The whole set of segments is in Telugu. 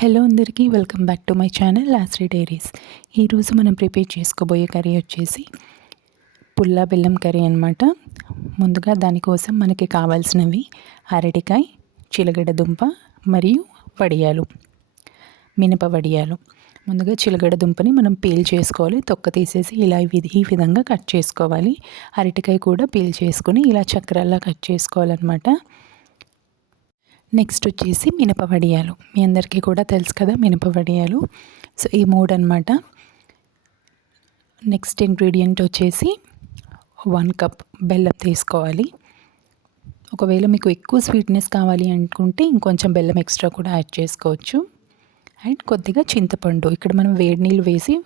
హలో అందరికీ welcome back to my channel లాస్రీ డైరీస్. ఈరోజు మనం ప్రిపేర్ చేసుకోబోయే కర్రీ వచ్చేసి పుల్ల బెల్లం కర్రీ అనమాట. ముందుగా దానికోసం మనకి కావాల్సినవి అరటికాయ, చిలగడ దుంప మరియు వడియాలు, మినప వడియాలు. ముందుగా చిలగడ దుంపని మనం పీల్ చేసుకోవాలి, తొక్క తీసేసి ఇలా ఈ విధంగా కట్ చేసుకోవాలి. అరటికాయ కూడా పీల్ చేసుకుని ఇలా చక్రాల్లా కట్ చేసుకోవాలన్నమాట. నెక్స్ట్ వచ్చేసి మినప వడియాలు. మీ అందరికీ కూడా తెలుసు కదా మినప వడియాలు. సో ఈ మూడు అనమాట. నెక్స్ట్ ఇంగ్రీడియంట్ వచ్చేసి 1 కప్ బెల్లం తీసుకోవాలి. ఒకవేళ మీకు ఎక్కువ స్వీట్నెస్ కావాలి అనుకుంటే ఇంకొంచెం బెల్లం ఎక్స్ట్రా కూడా యాడ్ చేసుకోవచ్చు. అండ్ కొద్దిగా చింతపండు, ఇక్కడ మనం వేడి నీళ్ళు వేసి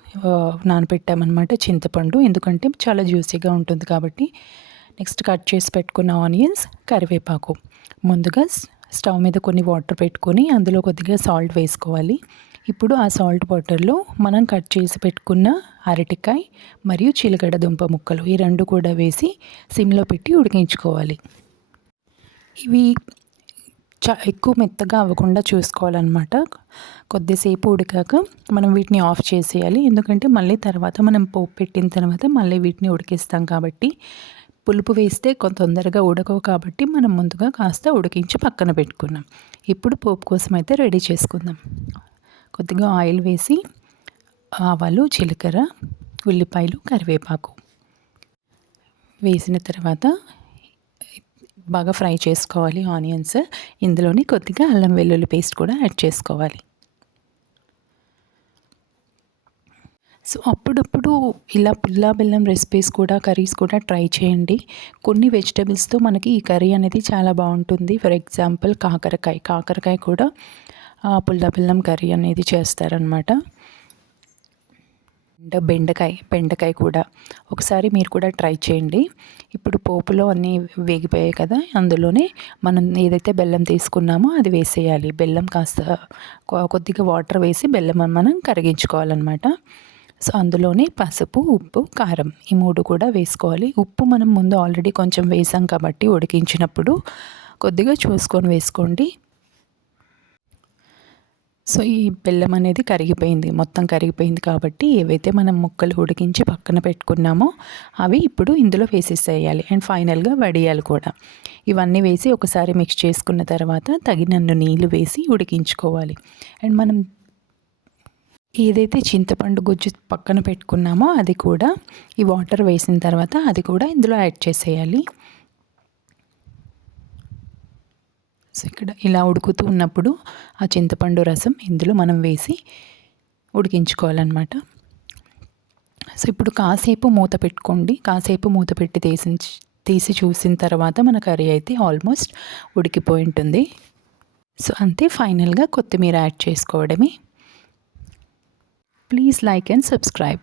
నానబెట్టామన్నమాట చింతపండు, ఎందుకంటే చాలా జ్యూసీగా ఉంటుంది కాబట్టి. నెక్స్ట్ కట్ చేసి పెట్టుకున్న ఆనియన్స్, కరివేపాకు. ముందుగా స్టవ్ మీద కొన్ని వాటర్ పెట్టుకొని అందులో కొద్దిగా సాల్ట్ వేసుకోవాలి. ఇప్పుడు ఆ సాల్ట్ వాటర్లో మనం కట్ చేసి పెట్టుకున్న అరటికాయ మరియు చిలకడ దుంప ముక్కలు ఈ రెండు కూడా వేసి సిమ్లో పెట్టి ఉడికించుకోవాలి. ఇవి ఎక్కువ మెత్తగా అవ్వకుండా చూసుకోవాలన్నమాట. కొద్దిసేపు ఉడికాక మనం వీటిని ఆఫ్ చేసేయాలి, ఎందుకంటే మళ్ళీ తర్వాత మనం పోపు పెట్టిన తర్వాత మళ్ళీ వీటిని ఉడికిస్తాం కాబట్టి. పులుపు వేస్తే తొందరగా ఉడకవు కాబట్టి మనం ముందుగా కాస్త ఉడికించి పక్కన పెట్టుకున్నాం. ఇప్పుడు పోపు కోసం అయితే రెడీ చేసుకుందాం. కొద్దిగా ఆయిల్ వేసి ఆవాలు, జీలకర్ర, ఉల్లిపాయలు, కరివేపాకు వేసిన తర్వాత బాగా ఫ్రై చేసుకోవాలి ఆనియన్స్. ఇందులోనే కొద్దిగా అల్లం వెల్లుల్లి పేస్ట్ కూడా యాడ్ చేసుకోవాలి. సో అప్పుడప్పుడు ఇలా పుల్ల బెల్లం రెసిపీస్ కూడా, కర్రీస్ కూడా ట్రై చేయండి. కొన్ని వెజిటబుల్స్తో మనకి ఈ కర్రీ అనేది చాలా బాగుంటుంది. ఫర్ ఎగ్జాంపుల్ కాకరకాయ కూడా పుల్ల బెల్లం కర్రీ అనేది చేస్తారనమాట. బెండకాయ కూడా ఒకసారి మీరు కూడా ట్రై చేయండి. ఇప్పుడు పోపులో అన్నీ వేగిపోయాయి కదా, అందులోనే మనం ఏదైతే బెల్లం తీసుకున్నామో అది వేసేయాలి. బెల్లం కాస్త కొద్దిగా వాటర్ వేసి బెల్లం మనం కరిగించుకోవాలన్నమాట. సో అందులోనే పసుపు, ఉప్పు, కారం ఈ మూడు కూడా వేసుకోవాలి. ఉప్పు మనం ముందు ఆల్రెడీ కొంచెం వేసాం కాబట్టి ఉడికించినప్పుడు కొద్దిగా చూసుకొని వేసుకోండి. సో ఈ బెల్లం అనేది మొత్తం కరిగిపోయింది కాబట్టి ఏవైతే మనం ముక్కలు ఉడికించి పక్కన పెట్టుకున్నామో అవి ఇప్పుడు ఇందులో వేసేసేయాలి. అండ్ ఫైనల్గా వడియాలు కూడా ఇవన్నీ వేసి ఒకసారి మిక్స్ చేసుకున్న తర్వాత తగినన్ని నీళ్ళు వేసి ఉడికించుకోవాలి. అండ్ మనం ఏదైతే చింతపండు గుజ్జు పక్కన పెట్టుకున్నామో అది కూడా ఈ వాటర్ వేసిన తర్వాత అది కూడా ఇందులో యాడ్ చేసేయాలి. సో ఇక్కడ ఇలా ఉడుకుతూ ఉన్నప్పుడు ఆ చింతపండు రసం ఇందులో మనం వేసి ఉడికించుకోవాలన్నమాట. సో ఇప్పుడు కాసేపు మూత పెట్టుకోండి. కాసేపు మూత పెట్టి తీసి చూసిన తర్వాత మన కర్రీ అయితే ఆల్మోస్ట్ ఉడికిపోయి ఉంటుంది. సో అంతే, ఫైనల్గా కొత్తిమీర యాడ్ చేసుకోవడమే. Please like and subscribe.